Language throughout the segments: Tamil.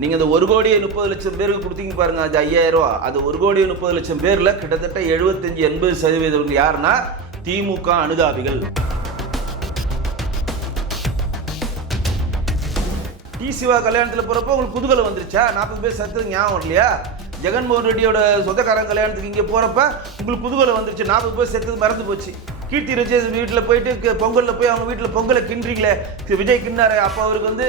நீங்கள் இந்த 1,30,00,000 பேருக்கு கொடுத்தீங்க பாருங்க, அது 5,000 ரூபா. அது 1,30,00,000 பேரில் கிட்டத்தட்ட 75-80% யாருன்னா திமுக அனுதாபிகள். சிவா கல்யாணத்தில் போகிறப்போ உங்களுக்கு குதூகலம் வந்துருச்சா? 40 பேர் செத்துறது ஞாபகம் இல்லையா? ஜெகன்மோகன் ரெட்டியோட சொந்தக்காரங்க கல்யாணத்துக்கு இங்கே போகிறப்ப உங்களுக்கு குதூகலம் வந்துருச்சு, 40 பேர் செத்துறது மறந்து போச்சு. கீர்த்தி ரஜேஷ் வீட்டில் போயிட்டு பொங்கலில் போய் அவங்க வீட்டில் பொங்கலை கிண்டுறீங்களே, விஜய் கிண்டாரு. அப்போ அவருக்கு வந்து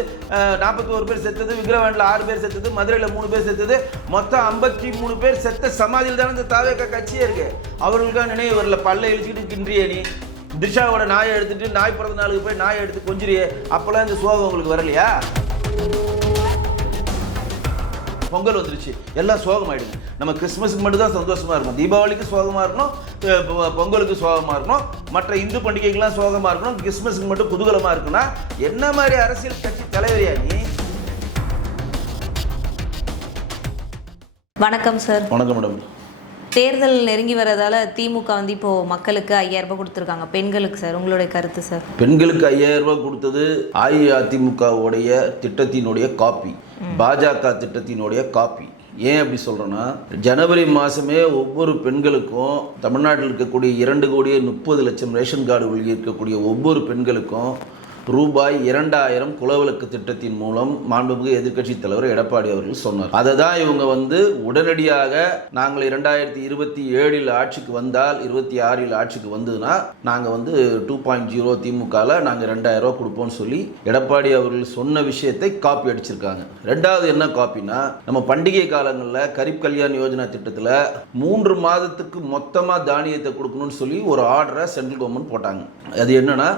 41 பேர் செத்தது, விக்கிரவாண்டில் 6 பேர் செத்தது, மதுரையில் 3 பேர் செத்தது, மொத்தம் 53 பேர் செத்த சமாதியில் தானே இந்த தாவேக்கா கட்சியே இருக்கு. அவர்களுக்காக நினைவு வரல. பல்ல இழிச்சிக்கிட்டு கிண்டியே நீ. திரிஷாவோட நாயை எடுத்துட்டு நாய் பிறந்த நாளுக்கு போய் நாயை எடுத்து கொஞ்சிரியே. அப்போல்லாம் இந்த சோகம் உங்களுக்கு வரலையா? பொங்கல் வந்துருச்சு, எல்லாம் சோகமாயிடுங்க. நம்ம கிறிஸ்மஸுக்கு மட்டும் தான் சந்தோஷமா இருக்கும், தீபாவளிக்கு சோகமா இருக்கணும், பொங்கலுக்கு சோகமா இருக்கணும், மற்ற இந்து பண்டிகைக்கெல்லாம் சோகமா இருக்கணும், கிறிஸ்மஸுக்கு மட்டும் குதூகலமா இருக்குன்னா என்ன மாதிரி அரசியல் கட்சி தலைவரியா நீ? வணக்கம் சார். வணக்கம் மேடம். தேர்தல் நெருங்கி வரதால திமுக வந்து இப்போ மக்களுக்கு 5,000 ரூபாய் கொடுத்துருக்காங்க. பெண்களுக்கு சார் உங்களுடைய கருத்து சார்? பெண்களுக்கு 5,000 ரூபாய் கொடுத்தது அஇஅதிமுகவுடைய திட்டத்தினுடைய காப்பி, பாஜக திட்டத்தினுடைய காப்பி. ஏன் அப்படி சொல்கிறேன்னா, ஜனவரி மாதமே ஒவ்வொரு பெண்களுக்கும் தமிழ்நாட்டில் இருக்கக்கூடிய 2,30,00,000 ரேஷன் கார்டுகளில் இருக்கக்கூடிய ஒவ்வொரு பெண்களுக்கும் ரூபாய் 2,000 குலவிளக்கு திட்டத்தின் மூலம் மாண்புமிகு எதிர்க்கட்சி தலைவர் எடப்பாடி அவர்கள் சொன்னார். அதை தான் இவங்க வந்து உடனடியாக நாங்கள் 2027 ஆட்சிக்கு வந்தால், 26 ஆட்சிக்கு வந்ததுன்னா நாங்கள் வந்து 2.0 திமுகவில் நாங்கள் 2,000 ரூபா கொடுப்போம்னு சொல்லி எடப்பாடி அவர்கள் சொன்ன விஷயத்தை காப்பி அடிச்சிருக்காங்க. ரெண்டாவது என்ன காப்பினா, நம்ம பண்டிகை காலங்களில் கரீப் கல்யாண் யோஜனா திட்டத்தில் 3 மாதத்துக்கு மொத்தமாக தானியத்தை கொடுக்கணும்னு சொல்லி ஒரு ஆர்டரை சென்ட்ரல் கவர்மெண்ட் போட்டாங்க. அது என்னன்னா,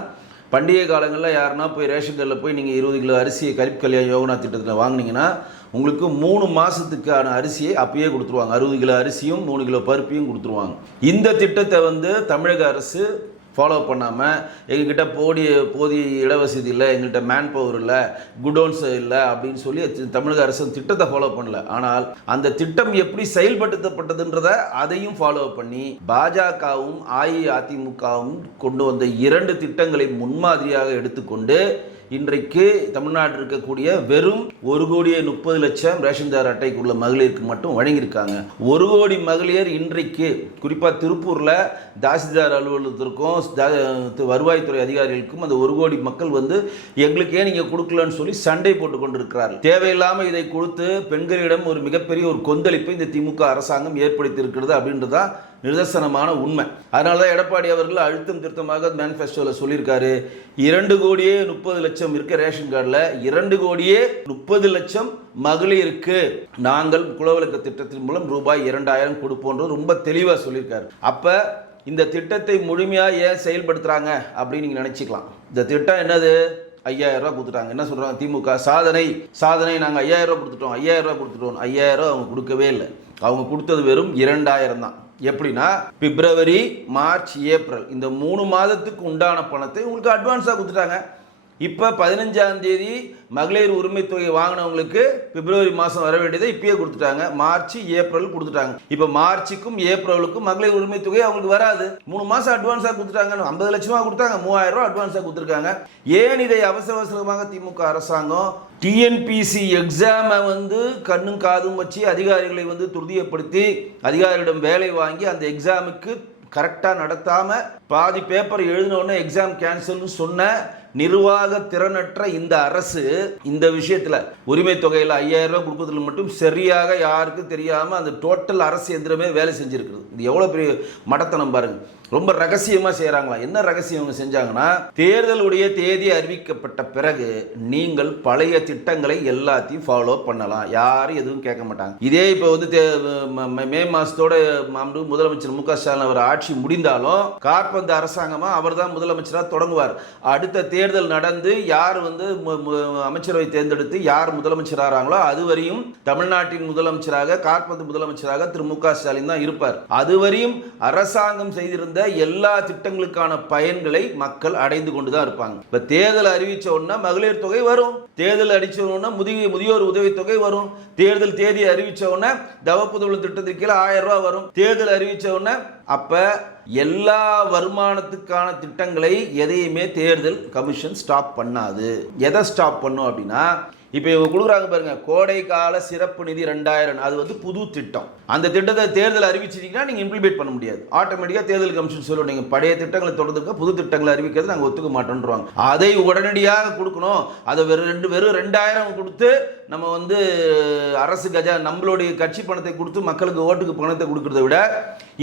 பண்டிகை காலங்களில் யாருன்னா போய் ரேஷன் கடையில் போய் நீங்கள் 20 கிலோ அரிசியை கரீப் கல்யாண் யோஜனா திட்டத்தில் வாங்கினீங்கன்னா உங்களுக்கு 3 மாதத்துக்கான அரிசியை அப்பயே கொடுத்துருவாங்க. 60 கிலோ அரிசியும் 3 கிலோ பருப்பையும் கொடுத்துருவாங்க. இந்த திட்டத்தை வந்து தமிழக அரசு ஃபாலோ பண்ணாமல், எங்ககிட்ட போதிய இடவசதி இல்லை, எங்கள்கிட்ட மேன் பவர் இல்லை, குடோன்ஸ் இல்லை அப்படின்னு சொல்லி தமிழக அரசு திட்டத்தை ஃபாலோ பண்ணல. ஆனால் அந்த திட்டம் எப்படி செயல்படுத்தப்பட்டதுன்றத அதையும் ஃபாலோ பண்ணி பாஜகவும் அஇஅதிமுகவும் கொண்டு வந்த 2 திட்டங்களை முன்மாதிரியாக எடுத்துக்கொண்டு இன்றைக்கு தமிழ்நாட்டில் இருக்கக்கூடிய வெறும் 1,30,00,000 ரேஷன்தார் அட்டைக்குள்ள மகளிருக்கு மட்டும் வழங்கியிருக்காங்க. 1 கோடி மகளிர் இன்றைக்கு குறிப்பாக திருப்பூரில் தாசில்தார் அலுவலகத்திற்கும் வருவாய்த்துறை அதிகாரிகளுக்கும் அந்த 1 கோடி மக்கள் வந்து எங்களுக்கு ஏன் நீங்கள் கொடுக்கலன்னு சொல்லி சண்டை போட்டு கொண்டிருக்கிறார்கள். தேவையில்லாமல் இதை கொடுத்து பெண்களிடம் ஒரு மிகப்பெரிய ஒரு கொந்தளிப்பை இந்த திமுக அரசாங்கம் ஏற்படுத்தி இருக்கிறது அப்படின்றதா நிதர்சனமான உண்மை. அதனால தான் எடப்பாடி அவர்கள் அழுத்தம் திருத்தமாக மேனிஃபெஸ்டோவில் சொல்லியிருக்காரு, 2,30,00,000 இருக்க ரேஷன் கார்டில் 2,30,00,000 மகளிருக்கு நாங்கள் குலவிளக்கு திட்டத்தின் மூலம் ரூபாய் 2,000 கொடுப்போன்றது ரொம்ப தெளிவாக சொல்லியிருக்காரு. அப்போ இந்த திட்டத்தை முழுமையாக ஏன் செயல்படுத்துகிறாங்க அப்படின்னு நீங்கள் நினச்சிக்கலாம். இந்த திட்டம் என்னது? 5,000 ரூபா கொடுத்துட்டாங்க. என்ன சொல்கிறாங்க திமுக? சாதனை நாங்கள் 5,000 ரூபா கொடுத்துட்டோம், 5,000 ரூபா கொடுத்துட்டோம். 5,000 ரூபா அவங்க கொடுக்கவே இல்லை. அவங்க கொடுத்தது வெறும் 2,000 தான். எப்படின்னா, பிப்ரவரி, மார்ச், ஏப்ரல் இந்த 3 மாதத்துக்கு உண்டான பணத்தை உங்களுக்கு அட்வான்ஸாக கொடுத்துட்டாங்க. இப்போ 15ஆம் தேதி மகளிர் உரிமை தொகை வாங்கினவங்களுக்கு பிப்ரவரி மாதம் வர வேண்டியதை இப்பயே கொடுத்துட்டாங்க. மார்ச், ஏப்ரல் கொடுத்துட்டாங்க. இப்போ மார்ச்சுக்கும் ஏப்ரலுக்கும் மகளிர் உரிமை தொகை அவங்களுக்கு வராது. 3 மாதம் அட்வான்ஸாக கொடுத்துட்டாங்க. 50 லட்சமாக கொடுத்தாங்க, 3,000 ரூபா அட்வான்ஸாக கொடுத்துருக்காங்க. ஏன் இதை அவசரமாக திமுக அரசாங்கம் டிஎன்பிசி எக்ஸாமை வந்து கண்ணும் காதும் வச்சு அதிகாரிகளை வந்து துரிதப்படுத்தி அதிகாரிகளிடம் வேலை வாங்கி அந்த எக்ஸாமுக்கு கரெக்டாக நடத்தாமல் பாதி பேப்பர் எழுதினோடனே எக்ஸாம் கேன்சல்னு சொன்ன நிர்வாக திறனற்ற இந்த அரசு இந்த விஷயத்தில் உரிமை தொகையில் 5,000 ரூபா கொடுப்பதில் மட்டும் சரியாக யாருக்கும் தெரியாமல் அந்த டோட்டல் அரசு எந்திரமே வேலை செஞ்சுருக்குது. இது எவ்வளோ பெரிய மடத்தனம் பாருங்க. ரொம்ப ரகசியமாக செய்கிறாங்களா? என்ன ரகசியம் இவங்க செஞ்சாங்கன்னா, தேர்தலுடைய தேதி அறிவிக்கப்பட்ட பிறகு நீங்கள் பழைய திட்டங்களை எல்லாத்தையும் ஃபாலோ பண்ணலாம், யாரும் எதுவும் கேட்க மாட்டாங்க. இதே இப்போ வந்து மே மாதத்தோட முதலமைச்சர் மு க ஸ்டாலின் அவர் ஆட்சி முடிந்தாலும் காற்பந்து அரசாங்கமாக அவர் தான் முதலமைச்சராக தொடங்குவார். அடுத்த தேர்தல் நடந்து யார் வந்து அமைச்சரவை தேர்ந்தெடுத்து யார் முதலமைச்சராகிறாங்களோ அதுவரையும் தமிழ்நாட்டின் முதலமைச்சராக காற்பந்து முதலமைச்சராக திரு மு க ஸ்டாலின் தான் இருப்பார். அதுவரையும் அரசாங்கம் செய்திருந்த எல்லா திட்டங்களுக்கான பயன்களை மக்கள் அடைந்து கொண்டுதான் இருப்பாங்க. இப்ப தேர்தல் அறிவிச்ச உடனே மகளிர் தொகை வரும், தேர்தல் அடிச்ச உடனே முதியோர் உதவி தொகை வரும், தேர்தல் தேதி அறிவிச்ச உடனே தவப்புதவி திட்டத்திற்கு கீழே 1,000 ரூபாய் வரும், தேர்தல் அறிவிச்ச உடனே. அப்ப எல்லா வருமானத்துக்கான திட்டங்களை எதையுமே தேர்தல் கமிஷன் ஸ்டாப் பண்ணாது. எதை ஸ்டாப் பண்ணும் அப்படின்னா, இப்போ இவங்க கொடுக்குறாங்க பாருங்க, கோடைக்கால சிறப்பு நிதி 2000, அது வந்து புது திட்டம். அந்த திட்டத்தை தேர்தல் அறிவிச்சிட்டீங்கன்னா நீங்கள் இம்ப்ளிமெண்ட் பண்ண முடியாது. ஆட்டோமேட்டிக்காக தேர்தல் கமிஷன் சொல்லுவோம், நீங்கள் பழைய திட்டங்களை தொடர்ந்துக்க, புது திட்டங்களை அறிவிக்கிறது நாங்கள் ஒத்துக்க மாட்டோன்றாங்க. அதை உடனடியாக கொடுக்கணும். அதை வெறும் 2000 கொடுத்து நம்ம வந்து அரசு கஜா நம்மளுடைய கட்சி பணத்தை கொடுத்து மக்களுக்கு ஓட்டுக்கு பணத்தை கொடுக்கறத விட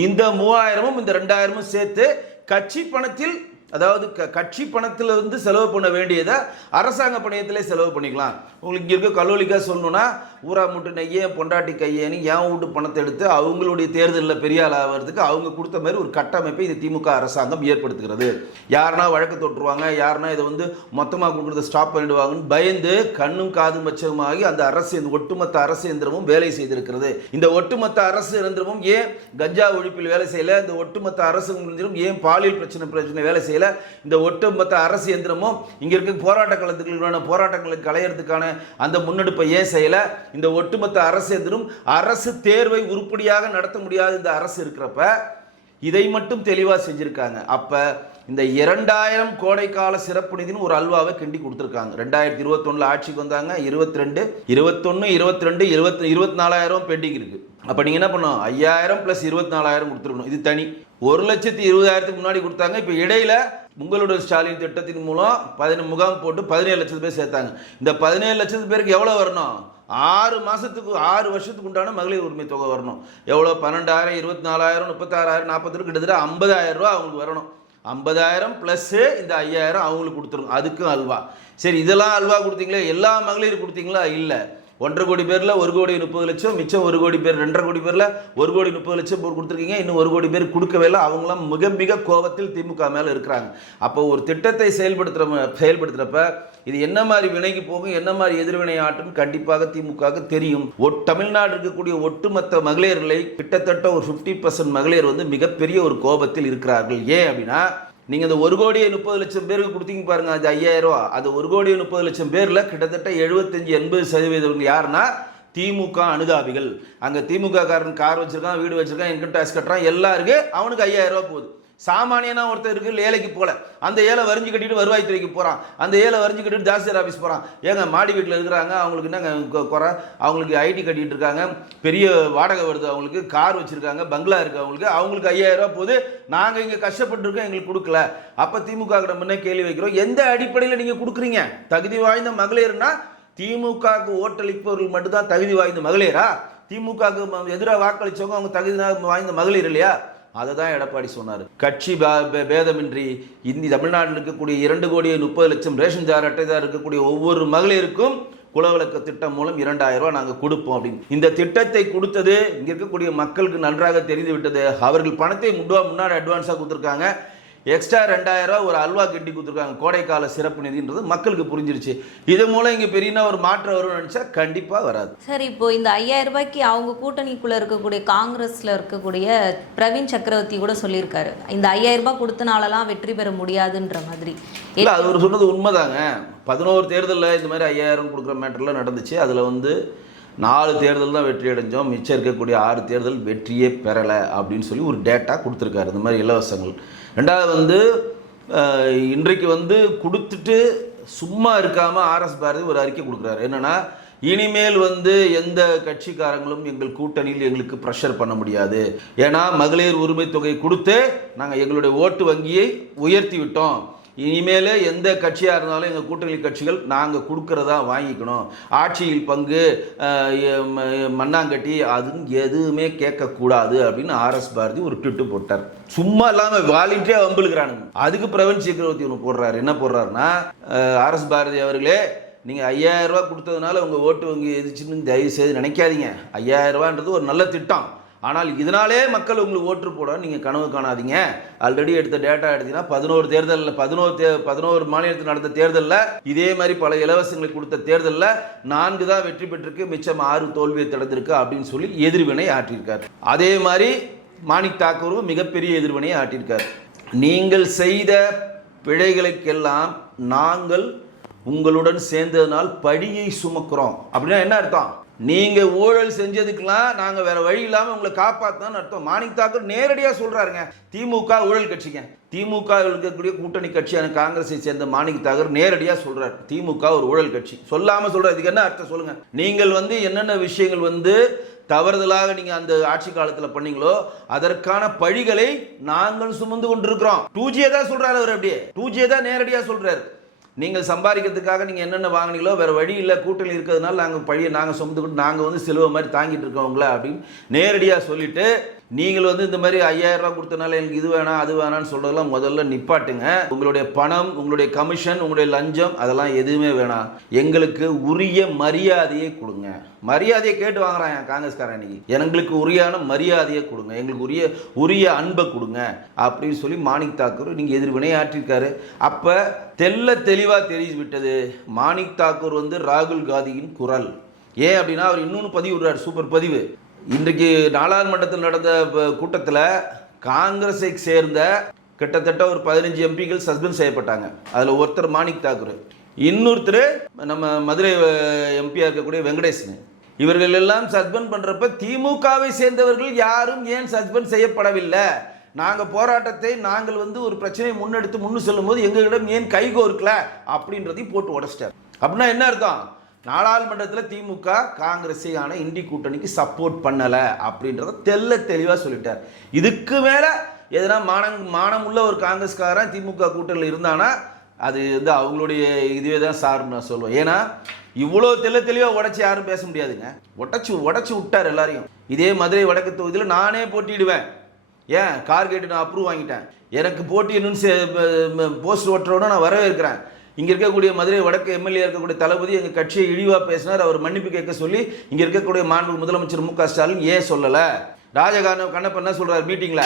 இந்த 3000ம் இந்த 2000ம் சேர்த்து கட்சி பணத்தில், அதாவது கட்சி பணத்தில் வந்து செலவு பண்ண வேண்டியதை அரசாங்க பணியத்திலே செலவு பண்ணிக்கலாம். உங்களுக்கு இங்கே இருக்க கல்லூரிக்காக சொல்லணும்னா, ஊரா மூட்டு நெய்யே பொண்டாட்டி கையேன்னு என் வீட்டு பணத்தை எடுத்து அவங்களுடைய தேர்தலில் பெரிய ஆள் ஆகிறதுக்கு அவங்க கொடுத்த மாதிரி ஒரு கட்டமைப்பை இது திமுக அரசாங்கம் ஏற்படுத்துகிறது. யாருன்னா வழக்கு தொட்டுருவாங்க, யாருன்னா இதை வந்து மொத்தமாக கொடுக்குறத ஸ்டாப் பண்ணிடுவாங்கன்னு பயந்து கண்ணும் காதும் பட்சமாகி அந்த அரசு, இந்த ஒட்டுமொத்த அரசு இயந்திரமும் வேலை செய்திருக்கிறது. இந்த ஒட்டுமொத்த அரசு இயந்திரமும் ஏன் கஞ்சா ஒழிப்பில் வேலை செய்யல, இந்த ஒட்டுமொத்த அரசு ஏன் பாலியல் பிரச்சனை வேலை செய்யல, இந்த ஒட்டுமொத்த அரசு இயந்திரமும் இங்க இருக்க போராட்ட களத்துக்கான போராட்டங்களை களையறதுக்கான அந்த முன்னெடுப்பை ஏன் செய்யல, இந்த ஒட்டுமொத்த அரசு இயந்திரம் அரசு தேர்வை உருப்படியாக நடத்த முடியாத இந்த அரசு இருக்கிறப்ப இதை மட்டும் தெளிவா செஞ்சிருக்காங்க. அப்ப இந்த 2000 கோடைக்கால சிறப்பு நிதினு ஒரு அல்வாவை கிண்டி கொடுத்துருக்காங்க. 2021 ஆட்சிக்கு வந்தாங்க, 22, 21, 22, 24,000 பெண்டிங் இருக்கு. அப்ப நீங்க என்ன பண்ணணும், 5000 + 24,000 கொடுத்துருக்கணும். இது தனி. 1,20,000 முன்னாடி கொடுத்தாங்க. இப்ப இடையில உங்களுடைய ஸ்டாலின் திட்டத்தின் மூலம் 10 முகாம் போட்டு 17 லட்சம் பேர் சேர்த்தாங்க. இந்த 17 லட்சம் பேருக்கு எவ்வளவு வரணும், 6 மாசத்துக்கு 6 வருஷத்துக்கு உண்டான மகளிர் உரிமை தொகை வரணும். எவ்வளோ, 12,000, 24,000, 36,000, 40, கிட்டத்தட்ட 50,000 ரூபா அவங்களுக்கு வரணும். 50,000 + இந்த 5,000 அவங்களுக்கு கொடுத்துருங்க. அதுக்கும் அல்வா. சரி, இதெல்லாம் அல்வா கொடுத்தீங்களே, எல்லா மகளிர் கொடுத்தீங்களா? இல்லை. 1.5 கோடி பேரில் 1,30,00,000, மிச்சம் 1 கோடி பேர், 2.5 கோடி பேரில் 1,30,00,000 பேர் கொடுத்துருக்கீங்க. இன்னும் 1 கோடி பேர் கொடுக்கவே இல்லை. அவங்களாம் மிக கோபத்தில் திமுக மேலே இருக்கிறாங்க. அப்போ ஒரு திட்டத்தை செயல்படுத்துறப்ப இது என்ன மாதிரி வினைக்கு போகும், என்ன மாதிரி எதிர்வினை ஆற்றும் கண்டிப்பாக திமுக தெரியும். தமிழ்நாடு இருக்கக்கூடிய ஒட்டுமொத்த மகளிர்களை கிட்டத்தட்ட ஒரு 50% மகளிர் வந்து மிகப்பெரிய ஒரு கோபத்தில் இருக்கிறார்கள். ஏன் அப்படின்னா, நீங்க அந்த 1,30,00,000 பேருக்கு கொடுத்தீங்க பாருங்க, அது 5,000 ரூபா. அது 1,30,00,000 பேர்ல கிட்டத்தட்ட 75-80% யாருன்னா திமுக அனுதாபிகள். அங்க திமுக காரன் கார் வச்சிருக்கான், வீடு வச்சிருக்கான், இன்கம் டாக்ஸ் கட்டுறான், எல்லாருக்கு அவனுக்கு 5,000 ரூபா போகுது. சாமானியனா ஒருத்தர் இருக்கு, ஏழைக்கு போல, அந்த ஏழை வரிஞ்சு கட்டிட்டு வருவாய்த்துறைக்கு போறான், அந்த ஏழை வரிஞ்சு கட்டிட்டு தாசில்தார் ஆஃபீஸ் போறான். ஏங்க மாடி வீட்டில் இருக்கிறாங்க, அவங்களுக்கு என்னங்க குறை, அவங்களுக்கு ஐடி கட்டிட்டு இருக்காங்க, பெரிய வாடகை வருது, அவங்களுக்கு கார் வச்சிருக்காங்க, பங்களா இருக்கு, அவங்களுக்கு 5,000 ரூபா போகுது. நாங்கள் இங்கே கஷ்டப்பட்டு இருக்கோம், எங்களுக்கு கொடுக்கல. அப்போ திமுக முன்னே கேள்வி வைக்கிறோம், எந்த அடிப்படையில் நீங்கள் கொடுக்குறீங்க? தகுதி வாய்ந்த மகளிர்னா திமுகவுக்கு ஓட்டளிப்பவர்கள் மட்டும்தான் தகுதி வாய்ந்த மகளிரா? திமுகவுக்கு எதிராக வாக்களிச்சவங்க அவங்க தகுதி வாய்ந்த மகளிர் இல்லையா? அதை தான் எடப்பாடி சொன்னார். கட்சி பேதமின்றி தமிழ்நாட்டில் இருக்கக்கூடிய 2,30,00,000 ரேஷன் கார்டு அட்டைதார் இருக்கக்கூடிய ஒவ்வொரு மகளிருக்கும் குலவிளக்கு திட்டம் மூலம் 2,000 ரூபாய் நாங்கள் கொடுப்போம் அப்படின்னு. இந்த திட்டத்தை கொடுத்தது இங்கே இருக்கக்கூடிய மக்களுக்கு நன்றாக தெரிந்து விட்டது. அவர்கள் பணத்தை முன்னாடி அட்வான்ஸாக கொடுத்துருக்காங்க. எக்ஸ்ட்ரா 2,000 ரூபா ஒரு அல்வா கட்டி கொடுத்துருக்காங்க. கோடைக்கால சிறப்பு நிதின்றது மக்களுக்கு புரிஞ்சிருச்சு. இது மூலம் இங்கே பெரிய ஒரு மாற்றம் வரும்னு நினச்சா கண்டிப்பாக வராது. சார், இப்போ இந்த 5,000 ரூபாய்க்கு அவங்க கூட்டணிக்குள்ளே இருக்கக்கூடிய காங்கிரஸில் இருக்கக்கூடிய பிரவீன் சக்கரவர்த்தி கூட சொல்லியிருக்காரு, இந்த 5,000 ரூபாய் கொடுத்தனாலலாம் வெற்றி பெற முடியாதுன்ற மாதிரி. இல்லை, அது ஒரு சொன்னது உண்மைதாங்க. 11 தேர்தலில் இந்த மாதிரி 5,000 கொடுக்குற மேட்டர்லாம் நடந்துச்சு. அதில் வந்து 4 தேர்தல் தான் வெற்றி அடைஞ்சோம், மிச்சம் இருக்கக்கூடிய 6 தேர்தல் வெற்றியே பெறலை அப்படின்னு சொல்லி ஒரு டேட்டா கொடுத்துருக்காரு. இந்த மாதிரி இலவசங்கள். ரெண்டாவது வந்து இன்றைக்கு வந்து கொடுத்துட்டு சும்மா இருக்காமல் ஆர்எஸ் பாரதி ஒரு அறிக்கை கொடுக்குறாரு. என்னென்னா, இனிமேல் வந்து எந்த கட்சிக்காரங்களும் எங்கள் கூட்டணியில் எங்களுக்கு ப்ரெஷர் பண்ண முடியாது. ஏன்னா மகளிர் உரிமை தொகை கொடுத்து நாங்கள் எங்களுடைய ஓட்டு வங்கியை உயர்த்தி விட்டோம். இனிமேல் எந்த கட்சியாக இருந்தாலும் எங்கள் கூட்டணி கட்சிகள் நாங்கள் கொடுக்கறதா வாங்கிக்கணும். ஆட்சியில் பங்கு, மண்ணாங்கட்டி, அது எதுவுமே கேட்கக்கூடாது அப்படின்னு ஆர்எஸ் பாரதி ஒரு ட்விட்டு போட்டார். சும்மா இல்லாமல் வாலண்டியாக வம்பிழுக்கிறானுங்க. அதுக்கு பிரவீன் சக்கரவர்த்தி ஒன்று போடுறாரு. என்ன போடுறாருன்னா, ஆர்எஸ் பாரதி அவர்களே, நீங்கள் 5,000 ரூபா கொடுத்ததுனால உங்கள் ஓட்டு வங்கி எதிர்ச்சுன்னு தயவு செய்து நினைக்காதீங்க. 5,000 ரூபான்றது ஒரு நல்ல திட்டம். ஆனால் இதனாலே மக்கள் உங்களுக்கு ஓட்டு போட நீங்கள் கனவு காணாதீங்க. ஆல்ரெடி எடுத்த டேட்டா எடுத்தீங்கன்னா 11 தேர்தலில் 11 மாநிலத்தில் நடந்த தேர்தலில் இதே மாதிரி பல இலவசங்களை கொடுத்த தேர்தலில் 4 தான் வெற்றி பெற்றிருக்கு, மிச்சம் 6 தோல்வியை தடுத்திருக்கு அப்படின்னு சொல்லி எதிர்வினை ஆற்றியிருக்கார். அதே மாதிரி மாணிக் தாக்கூரும் மிகப்பெரிய எதிர்வினையை ஆற்றியிருக்கார். நீங்கள் செய்த பிழைகளுக்கெல்லாம் நாங்கள் உங்களுடன் சேர்ந்ததனால் பழியை சுமக்கிறோம் அப்படின்னா என்ன அர்த்தம்? நீங்க ஊழல் செஞ்சதுக்கெல்லாம் நாங்க வேற வழி இல்லாம உங்களை காப்பாத்தணும்னு அர்த்தம். மாணிக் தாக்கூர் நேரடியா சொல்றாருங்க. திமுக ஊழல் கட்சிங்க. திமுக இருக்கக்கூடிய கூட்டணி கட்சியான காங்கிரஸை சேர்ந்த மாணிக் தாக்கூர் நேரடியா சொல்றாரு திமுக ஒரு ஊழல் கட்சி. சொல்லாம சொல்றாரு. இதுக்கு என்ன அர்த்தம் சொல்லுங்க? நீங்கள் என்னென்ன விஷயங்கள் தவறுதலாக நீங்க அந்த ஆட்சி காலத்துல பண்ணீங்களோ அதற்கான பழிகளை நாங்கள் சுமந்து கொண்டிருக்கிறோம். 2G தான் சொல்றாரு அவர். அப்படியே 2G தான் நேரடியா சொல்றாரு. நீங்கள் சம்பாதிக்கிறதுக்காக நீங்கள் என்னென்ன வாங்கினீங்களோ வேறு வழி இல்லை, கூட்டணி இருக்கிறதுனால நாங்கள் பழியை நாங்கள் சுமந்துக்கிட்டு நாங்கள் சிலுவை மாதிரி தாங்கிட்டு இருக்கோங்களா அப்படின்னு நேரடியாக சொல்லிட்டு, நீங்கள் இந்த மாதிரி 5000 ரூபா கொடுத்தனால எனக்கு இது வேணாம் அது வேணான்னு சொல்கிறதெல்லாம் முதல்ல நிப்பாட்டுங்க. உங்களுடைய பணம், உங்களுடைய கமிஷன், உங்களுடைய லஞ்சம் அதெல்லாம் எதுவுமே வேணாம். எங்களுக்கு உரிய மரியாதையை கொடுங்க. மரியாதையை கேட்டு வாங்குறான் என் காங்கிரஸ்காரன் இன்னைக்கு. எங்களுக்கு உரியான மரியாதையை கொடுங்க, எங்களுக்கு உரிய அன்பை கொடுங்க அப்படின்னு சொல்லி மாணிக் தாக்கூர் நீங்கள் எதிர்வினை ஆற்றிருக்காரு. அப்போ தெளிவாக தெரிஞ்சு விட்டது மாணிக் தாக்கூர் ராகுல் காந்தியின் குரல். ஏன் அப்படின்னா அவர் இன்னொன்று பதிவு விடுறார், சூப்பர் பதிவு. இன்றைக்கு நாடாளுமன்றத்தில் நடந்த கூட்டத்தில் காங்கிரஸை சேர்ந்த கிட்டத்தட்ட ஒரு 15 எம்பிகள் சஸ்பெண்ட் செய்யப்பட்டாங்க. அதில் ஒருத்தர் மாணிக் தாக்கூர், இன்னொருத்தர் நம்ம மதுரை எம்பியாக இருக்கக்கூடிய வெங்கடேசன். இவர்கள் எல்லாம் சஸ்பெண்ட் பண்ணுறப்ப திமுகவை சேர்ந்தவர்கள் யாரும் ஏன் சஸ்பெண்ட் செய்யப்படவில்லை? நாங்கள் போராட்டத்தை நாங்கள் ஒரு பிரச்சனையை முன்னெடுத்து செல்லும் போது எங்களிடம் ஏன் கைகோர்க்கல அப்படின்றதையும் போட்டு உடச்சிட்டார். அப்படின்னா என்ன அர்த்தம்? நாடாளுமன்றத்தில் திமுக காங்கிரஸையான இண்டி கூட்டணிக்கு சப்போர்ட் பண்ணலை அப்படின்றத தெளிவாக சொல்லிட்டார். இதுக்கு மேலே எதனா மானம் உள்ள ஒரு காங்கிரஸ்காரன் திமுக கூட்டணியில் இருந்தானா அது அவங்களுடைய இதுவே தான் சார்னு நான் சொல்லுவேன். ஏன்னா இவ்வளோ தெளிவாக உடச்சி யாரும் பேச முடியாதுங்க. உடச்சி விட்டார் எல்லாரையும். இதே மதுரை வடக்கு தொகுதியில் நானே போட்டிடுவேன். ஏன் கார்கேட்டு நான் அப்ரூவ் வாங்கிட்டேன். எனக்கு போட்டி இன்னும் போஸ்ட் ஓட்டுறோட நான் வரவேற்கிறேன். இங்கே இருக்கக்கூடிய மதுரை வடக்கு எம்எல்ஏ இருக்கக்கூடிய தளபதி எங்கள் கட்சியை இழிவாக பேசினார். அவர் மன்னிப்பு கேட்க சொல்லி இங்கே இருக்கக்கூடிய மாண்பு முதலமைச்சர் மு க ஸ்டாலின் ஏன் சொல்லலை? கண்ணப்ப என்ன சொல்கிறார் மீட்டிங்கில்?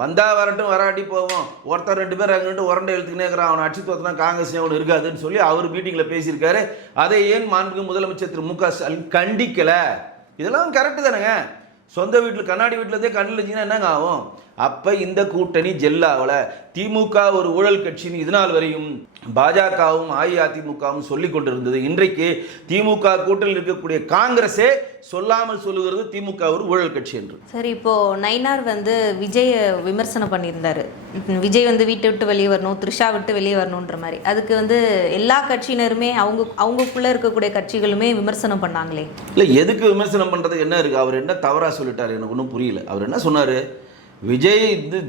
வந்தா வரட்டும், வராட்டி போவோம், ஒருத்தர் 2 பேர் அங்கிட்டு உரண்டை எழுத்துக்கினே இருக்கிறான், அவனை அடிச்சு தோத்தினா காங்கிரஸ் ஒன்று இருக்காதுன்னு சொல்லி அவர் மீட்டிங்கில் பேசியிருக்காரு. அதை ஏன் மாண்பு முதலமைச்சர் திரு மு க ஸ்டாலின் கண்டிக்கலை? இதெல்லாம் கரெக்டு தானேங்க. சொந்த வீட்டில் கண்ணாடி வீட்டிலதே கண்ணில் வச்சிங்கன்னா என்னங்க ஆகும்? அப்போ இந்த கூட்டணி ஜெல்லாவல. திமுக ஒரு ஊழல் கட்சின்னு இதனால் வரையும் பாஜகவும் அஇஅதிமுகவும் சொல்லி கொண்டிருந்தது. இன்றைக்கு திமுக கூட்டணியில் இருக்கக்கூடிய காங்கிரஸே சொல்லாமல் சொல்லுகிறது திமுக ஒரு ஊழல் கட்சி என்று. சரி, இப்போ நயினார் விஜய் விமர்சனம் பண்ணியிருந்தாரு. விஜய் வீட்டை விட்டு வெளியே வரணும், த்ரிஷா விட்டு வெளியே வரணுன்ற மாதிரி. அதுக்கு எல்லா கட்சியினருமே அவங்களுக்குள்ள இருக்கக்கூடிய கட்சிகளுமே விமர்சனம் பண்ணாங்களே. இல்லை, எதுக்கு விமர்சனம் பண்ணுறதுக்கு என்ன இருக்குது? அவர் என்ன தவறாக சொல்லிட்டார் எனக்கு ஒன்றும் புரியல. அவர் என்ன சொன்னார்? விஜய்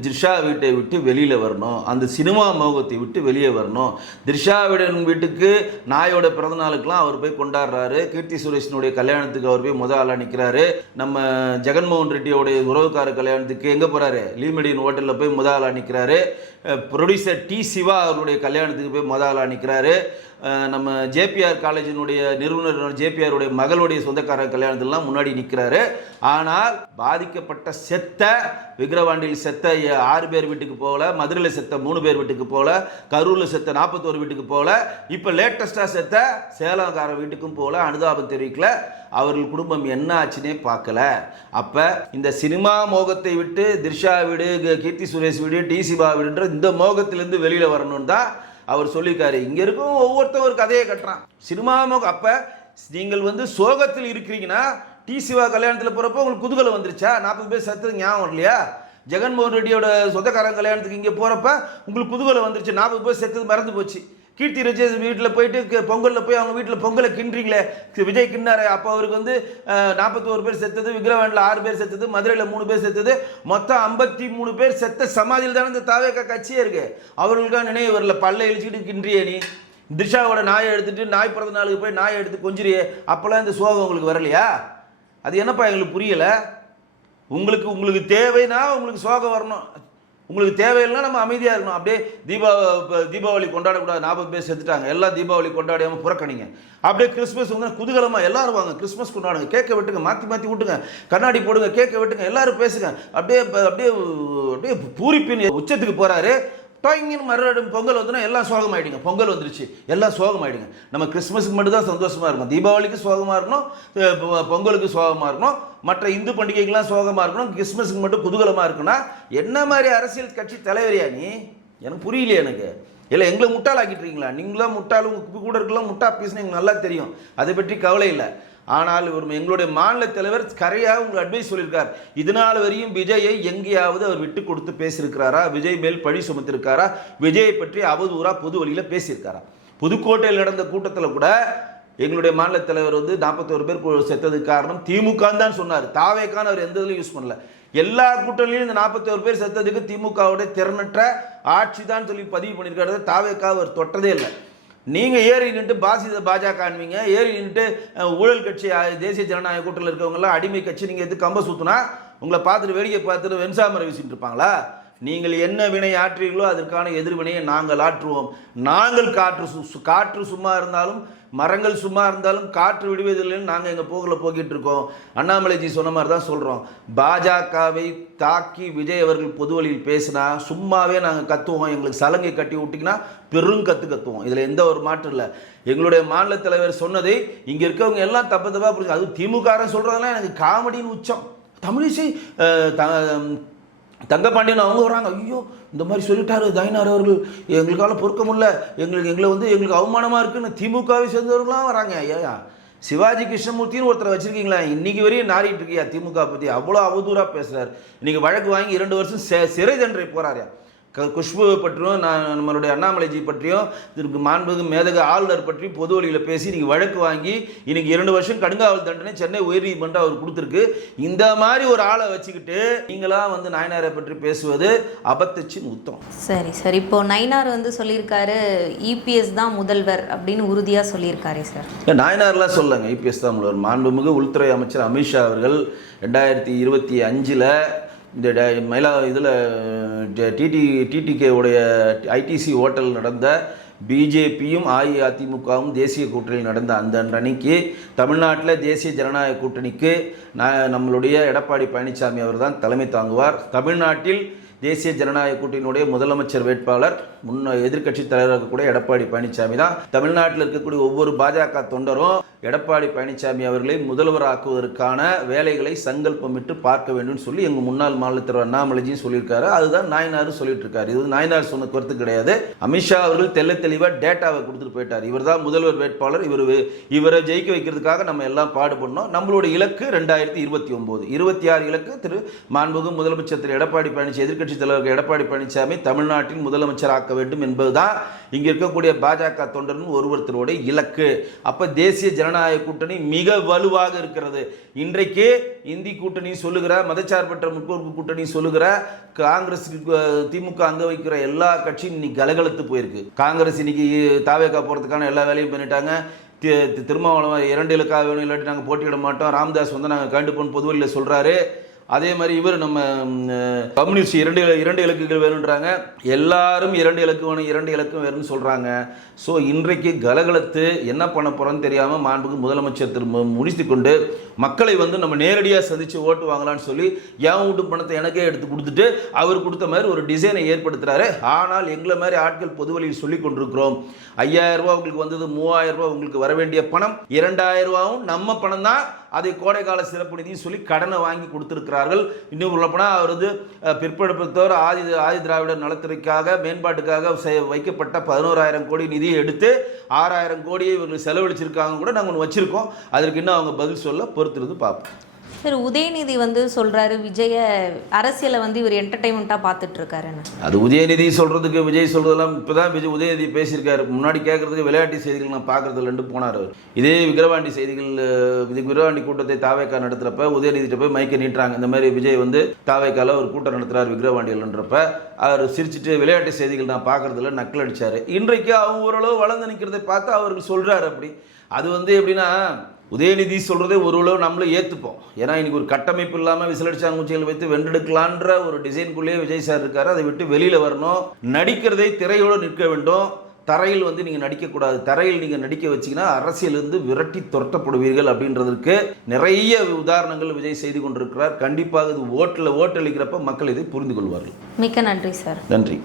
த்ரிஷா வீட்டை விட்டு வெளியில் வரணும், அந்த சினிமா மோகத்தை விட்டு வெளியே வரணும். த்ரிஷாவிடன் வீட்டுக்கு நாயோட பிறந்தநாளுக்கெல்லாம் அவர் போய் கொண்டாடுறாரு. கீர்த்தி சுரேஷனுடைய கல்யாணத்துக்கு அவர் போய் முதல் ஆளாக நிற்கிறாரு. நம்ம ஜெகன்மோகன் ரெட்டியோடைய உறவுக்கார கல்யாணத்துக்கு எங்கே போகிறாரு? லீமெடியன் ஹோட்டலில் போய் முதல் ஆளாக நிற்கிறாரு. ப்ரொடியூசர் டி சிவா அவருடைய கல்யாணத்துக்கு போய் முதல் ஆளாக நிற்கிறாரு. நம்ம ஜேபிஆர் காலேஜினுடைய நிறுவனர் ஜேபிஆருடைய மகளுடைய சொந்தக்கார கல்யாணத்திலாம் முன்னாடி நிற்கிறாரு. ஆனால் பாதிக்கப்பட்ட செத்த விக்கிரவாண்டியில் செத்த 6 பேர் வீட்டுக்கு போகல, மதுரையில் செத்த 3 பேர் வீட்டுக்கு போகல, கரூரில் செத்த 41 வீட்டுக்கு போகல, இப்போ லேட்டஸ்டாக செத்த சேலக்கார வீட்டுக்கும் போகல, அனுதாபம் தெரிவிக்கல. அவர்கள் குடும்பம் என்ன ஆச்சுன்னே பார்க்கல. அப்போ இந்த சினிமா மோகத்தை விட்டு த்ரிஷா வீடு, கீர்த்தி சுரேஷ் வீடு, டி சிவா வீடுன்ற இந்த மோகத்திலேருந்து வெளியில் வரணும்னு தான் அவர் சொல்லியிருக்காரு. இங்கே இருக்கும் ஒவ்வொருத்தரும் ஒரு கதையை கட்டுறான். சினிமா மோகம். அப்போ நீங்கள் சோகத்தில் இருக்கிறீங்கன்னா டி சிவா கல்யாணத்தில் போகிறப்போ உங்களுக்கு குதூகலம் வந்துருச்சா? 40 பேர் செத்துறது ஞாபகம் வரலையா? ஜெகன்மோகன் ரெட்டியோட சொந்தக்காரன் கல்யாணத்துக்கு இங்கே போகிறப்ப உங்களுக்கு குதூகலம் வந்துருச்சு, 40 பேர் செத்துறது மறந்து போச்சு. கீர்த்தி ரஜேஷ் வீட்டில் போயிட்டு பொங்கலில் போய் அவங்க வீட்டில் பொங்கலை கிண்டுறீங்களே, விஜய் கிண்டாரு. அப்போ அவருக்கு 41 பேர் செத்தது, விக்கிரவாண்டில் 6 பேர் செத்தது, மதுரையில் 3 பேர் செத்தது, மொத்தம் 53 பேர் செத்த சமாதியில் தானே இந்த தாவேக்கா கட்சியே இருக்கு. அவர்களுக்காக நினைவு வரல. பல்ல இழிச்சிக்கிட்டு கிண்டியே நீ. த்ரிஷாவோட நாயை எடுத்துட்டு நாய் பிறந்த நாளுக்கு போய் நாயை எடுத்து கொஞ்சிரியே. அப்போல்லாம் இந்த சோகம் உங்களுக்கு வரலையா? அது என்னப்பா எங்களுக்கு புரியலை. உங்களுக்கு தேவைன்னா உங்களுக்கு சோகம் வரணும், உங்களுக்கு தேவையில்லைன்னா நம்ம அமைதியாக இருக்கணும். அப்படியே தீபாவளி கொண்டாடக்கூடாது, 40 பேர் செத்துட்டாங்க, எல்லாம் தீபாவளி கொண்டாடாமல் புறக்கணிங்க. அப்படியே கிறிஸ்மஸ் குதூகலமாக எல்லாரும் வாங்க, கிறிஸ்மஸ் கொண்டாடுங்க, கேட்க வெட்டுங்க, மாற்றி விட்டுங்க, கண்ணாடி போடுங்க, கேட்க வெட்டுங்க, எல்லாரும் பேசுங்க. அப்படியே அப்படியே அப்படியே பூரிப்பின் உச்சத்துக்கு போகிறாரு. டாயிங்கின்னு மறுபடியும் பொங்கல் வந்துன்னா எல்லாம் சோகமாயிடுங்க. பொங்கல் வந்துருச்சு, எல்லாம் சோகமாயிடுங்க. நம்ம கிறிஸ்மஸுக்கு மட்டும்தான் சந்தோஷமாக இருக்கணும், தீபாவளிக்கு சோகமாக இருக்கணும், பொங்கலுக்கு சோகமாக இருக்கணும், மற்ற இந்து பண்டிகைக்கெல்லாம் சோகமாக இருக்கணும், கிறிஸ்மஸுக்கு மட்டும் குதூகலமாக இருக்குன்னா என்ன மாதிரி அரசியல் கட்சி தலைவரியா நீ? எனக்கு புரியலையே. எனக்கு இல்லை, எங்களை முட்டாளாக்கிட்டுருக்கீங்களா? நீங்களாம் முட்டாள், உங்கள் கூட இருக்கலாம் முட்டா பீஸ்னு எங்களுக்கு நல்லா தெரியும், அதை பற்றி கவலை இல்லை. ஆனால் எங்களுடைய மாநில தலைவர் கரையாக உங்களுக்கு அட்வைஸ் சொல்லியிருக்கார். இதனால் வரையும் விஜயை எங்கேயாவது அவர் விட்டு கொடுத்து பேசியிருக்கிறாரா? விஜய் மேல் பழி சுமத்திருக்காரா? விஜயை பற்றி அவதூறா பொது வழியில் பேசியிருக்காரா? புதுக்கோட்டையில் நடந்த கூட்டத்தில் கூட எங்களுடைய மாநில தலைவர் 41 பேர் செத்ததுக்கு காரணம் திமுக தான் சொன்னார். தாவேக்கான அவர் எந்த இதுலையும் யூஸ் பண்ணல. எல்லா கூட்டணியிலும் இந்த 41 பேர் செத்ததுக்கு திமுகவுடைய திறனற்ற ஆட்சி தான் சொல்லி பதிவு பண்ணியிருக்காரு. தாவேக்கா அவர் தொட்டதே இல்லை. நீங்கள் ஏறி நின்று பாஜக ஆன்வீங்க, ஏறி நின்று ஊழல் கட்சி தேசிய ஜனநாயக கூட்டத்தில் இருக்கவங்களாம் அடிமை கட்சி, நீங்கள் எது கம்ப சுற்றினா உங்களை பார்த்துட்டு வேடிக்கை பார்த்துட்டு வெண்சாமரை வீசிட்டு இருப்பாங்களா? நீங்கள் என்ன வினை ஆற்றீர்களோ அதற்கான எதிர்வினையை நாங்கள் ஆற்றுவோம். நாங்கள் காற்று சும்மா இருந்தாலும், மரங்கள் சும்மா இருந்தாலும் காற்று விடுவதில்லைன்னு நாங்கள் எங்கள் போக்கில் போக்கிட்டு இருக்கோம். அண்ணாமலைஜி சொன்ன மாதிரி தான் சொல்கிறோம். பாஜகவை தாக்கி விஜய் அவர்கள் பொது வழியில் பேசினா சும்மாவே நாங்கள் கத்துவோம். எங்களுக்கு சலங்கை கட்டி விட்டிங்கன்னா கத்துவோம். இதில் எந்த ஒரு மாற்றம் இல்லை. எங்களுடைய மாநில தலைவர் சொன்னதை இங்கே இருக்கவங்க எல்லாம் தப்பாக புரிஞ்சு, அது திமுக சொல்கிறதெல்லாம் எனக்கு காமெடின்னு உச்சம். தமிழிசை தங்கப்பாண்டியன் அவங்க வராங்க, ஐயோ இந்த மாதிரி சொல்லிட்டாரு தயனார் அவர்கள், எங்களுக்கால பொறுக்க முடியல, எங்களுக்கு அவமானமாக இருக்குன்னு திமுகவை சேர்ந்தவர்களாம் வராங்க. ஐயா, சிவாஜி கிருஷ்ணமூர்த்தின்னு ஒருத்தரை வச்சிருக்கீங்களா? இன்னைக்கு வரையும் நாரிட்டு இருக்கியா திமுக பற்றி? அவ்வளோ அவதூறாக பேசுகிறார். இன்னைக்கு வழக்கு வாங்கி 2 வருஷம் சிறை தண்டனை போகிறாரு. குஷ்புவை பற்றியும் நம்மளுடைய அண்ணாமலைஜி பற்றியும் இதுக்கு மாண்புமிகு மேதக ஆளுநர் பற்றி பொது வழியில் பேசி நீங்கள் வழக்கு வாங்கி இன்னைக்கு 2 வருஷம் கடுங்காவல் தண்டனை சென்னை உயர்நீதிமன்றம் அவர் கொடுத்துருக்கு. இந்த மாதிரி ஒரு ஆளை வச்சுக்கிட்டு நீங்களாம் நாயனாரை பற்றி பேசுவது அபத்தச்சின் உத்தம். சரி இப்போ நயினார் சொல்லியிருக்காரு இபிஎஸ் தான் முதல்வர் அப்படின்னு உறுதியாக சொல்லியிருக்காரு சார். நாயனார்லாம் சொல்லுங்க, இபிஎஸ் தான் முதல்வர். மாண்புமிகு உள்துறை அமைச்சர் அமித்ஷா அவர்கள் 2025 இந்த இதில் டிடிகேவுடைய ஐடிசி ஹோட்டல் நடந்த பிஜேபியும் அஇஅதிமுகவும் தேசிய கூட்டணியில் நடந்த அந்த அன்றைக்கு தமிழ்நாட்டில் தேசிய ஜனநாயக கூட்டணிக்கு நம்மளுடைய எடப்பாடி பழனிசாமி அவர் தான் தலைமை தாங்குவார். தமிழ்நாட்டில் தேசிய ஜனநாயக கூட்டணியினுடைய முதலமைச்சர் வேட்பாளர் எதிர்க்கட்சி தலைவராக கூட எடப்பாடி பழனிசாமி தான். தமிழ்நாட்டில் இருக்கக்கூடிய ஒவ்வொரு பாஜக தொண்டரும் எடப்பாடி பழனிசாமி அவர்களை முதல்வராக்குவதற்கான வேலைகளை சங்கல்பமிட்டு பார்க்க வேண்டும் சொல்லி எங்கள் முன்னாள் மாநில தலைவர் அண்ணாமலைஜியும் சொல்லியிருக்காரு. அதுதான் நாயனாரும் சொல்லிட்டு இருக்காரு. இது நாயனார் சொன்ன கருத்து கிடையாது. அமித்ஷா அவர்கள் தெளிவாக டேட்டாவை கொடுத்துட்டு போயிட்டார். இவர் தான் முதல்வர் வேட்பாளர், இவரை ஜெயிக்க வைக்கிறதுக்காக நம்ம எல்லாம் பாடுபடணும். நம்மளுடைய இலக்கு 2029, 26 இலக்கு திரு மாண்புமிகு முதலமைச்சர் திரு எடப்பாடி பழனிசாமி, எதிர்க்கட்சி தலைவர் எடப்பாடி பழனிசாமி தமிழ்நாட்டின் முதலமைச்சர் ஆக்க வேண்டும் என்பதுதான் இங்கே இருக்கக்கூடிய பாஜக தொண்டரின் ஒருவருடைய இலக்கு. அப்ப தேசிய ஜனநாயக கூட்டணி மிக வலுவாக இருக்கிறது. இன்றைக்கு இந்தி கூட்டணி சொல்லுகிற, மதச்சார்பற்ற முற்போக்கு கூட்டணி சொல்லுகிற காங்கிரஸ் திமுக அங்க வைக்கிற எல்லா கட்சியும் இன்னைக்கு கலகலத்து போயிருக்கு. காங்கிரஸ் இன்னைக்கு தாவேக்கா போறதுக்கான எல்லா வேலையும் பண்ணிட்டாங்க. திருமாவளவன் 2 இலக்கா வேணும், இல்லாட்டி நாங்கள் போட்டியிட மாட்டோம். ராமதாஸ் நாங்கள் கண்டுப்போம் பொதுவெளியில் சொல்றாரு. அதே மாதிரி இவர் நம்ம கம்யூனிஸ்ட் 2 இலக்குகள் வேணுன்றாங்க. எல்லாரும் 2 இலக்கு வேணும், 2 இலக்கும் வேணும்னு சொல்கிறாங்க. ஸோ இன்றைக்கு கலகலத்து என்ன பண்ண போகிறோன்னு தெரியாமல் மாண்புக்கு முதலமைச்சர் திரும்ப முடித்து கொண்டு மக்களை நம்ம நேரடியாக சந்தித்து ஓட்டு வாங்கலான்னு சொல்லி என் வீட்டு பணத்தை எனக்கே எடுத்து கொடுத்துட்டு அவர் கொடுத்த மாதிரி ஒரு டிசைனை ஏற்படுத்துகிறாரு. ஆனால் எங்களை மாதிரி ஆட்கள் பொது வழியில் சொல்லி கொண்டிருக்கிறோம். 5000 ரூபா உங்களுக்கு வந்தது, 3000 ரூபா உங்களுக்கு வர வேண்டிய பணம், 2000 ரூபாவும் நம்ம பணம் தான், அதை கோடைக்கால சிறப்பு நிதியும் சொல்லி கடனை வாங்கி கொடுத்திருக்கிறார்கள். இன்னும் சொல்லப்போனால் அவர் பிற்படுத்தோர் ஆதி திராவிடர் நலத்துறைக்காக மேம்பாட்டுக்காக வைக்கப்பட்ட 11,000 கோடி நிதியை எடுத்து 6,000 கோடியை இவர்கள் செலவழிச்சிருக்காங்க கூட நாங்கள் ஒன்று வச்சிருக்கோம். அதற்கு இன்னும் அவங்க பதில் சொல்ல பொறுத்திருந்து பார்ப்போம். சார், உதயநிதி சொல்றாரு விஜய அரசியலை இவர் என்டர்டைன்மெண்ட்டாக பார்த்துட்டு இருக்காருன்னு. அது உதயநிதி சொல்றதுக்கு விஜய் சொல்றதெல்லாம் இப்போதான் உதயநிதி பேசியிருக்காரு. முன்னாடி கேட்கறதுக்கு விளையாட்டு செய்திகள் நான் பார்க்கறது இல்லைன்னு போனார் அவர். இதே விக்கிரவாண்டி செய்திகள், விக்கிரவாண்டி கூட்டத்தை தாவேக்கா நடத்துறப்ப உதயநிதிட்ட போய் மைக்கை நீட்டுறாங்க. இந்த மாதிரி விஜய் தாவேக்கால ஒரு கூட்டம் நடத்துறாரு விக்கிரவாண்டியில்ன்றப்ப அவர் சிரிச்சுட்டு விளையாட்டு செய்திகள் நான் பார்க்கறது இல்லை நக்கல் அடிச்சாரு. இன்றைக்கு அவங்க ஓரளவு வளர்ந்து நிற்கிறதை பார்த்து அவர்கள் சொல்றாரு. அப்படி அது எப்படின்னா உதயநிதி சொல்றதே ஓரளவு நம்மளும் ஏற்றுப்போம். ஏன்னா இன்னைக்கு ஒரு கட்டமைப்பு இல்லாமல் விசிலடிச்சாங்குச்சிகள் வைத்து வென்றெடுக்கலான்ற ஒரு டிசைனுக்குள்ளேயே விஜய் சார் இருக்காரு. அதை விட்டு வெளியில் வரணும். நடிக்கிறதை திரையோடு நிற்க வேண்டும். தரையில் நீங்கள் நடிக்கக்கூடாது. தரையில் நீங்கள் நடிக்க வச்சிங்கன்னா அரசியலிருந்து விரட்டி துரத்தப்படுவீர்கள் அப்படின்றதுக்கு நிறைய உதாரணங்கள் விஜய் செய்து கொண்டிருக்கிறார். கண்டிப்பாக இது ஓட்டளிக்கிறப்ப மக்கள் இதை புரிந்து கொள்வார்கள். மிக்க நன்றி சார். நன்றி.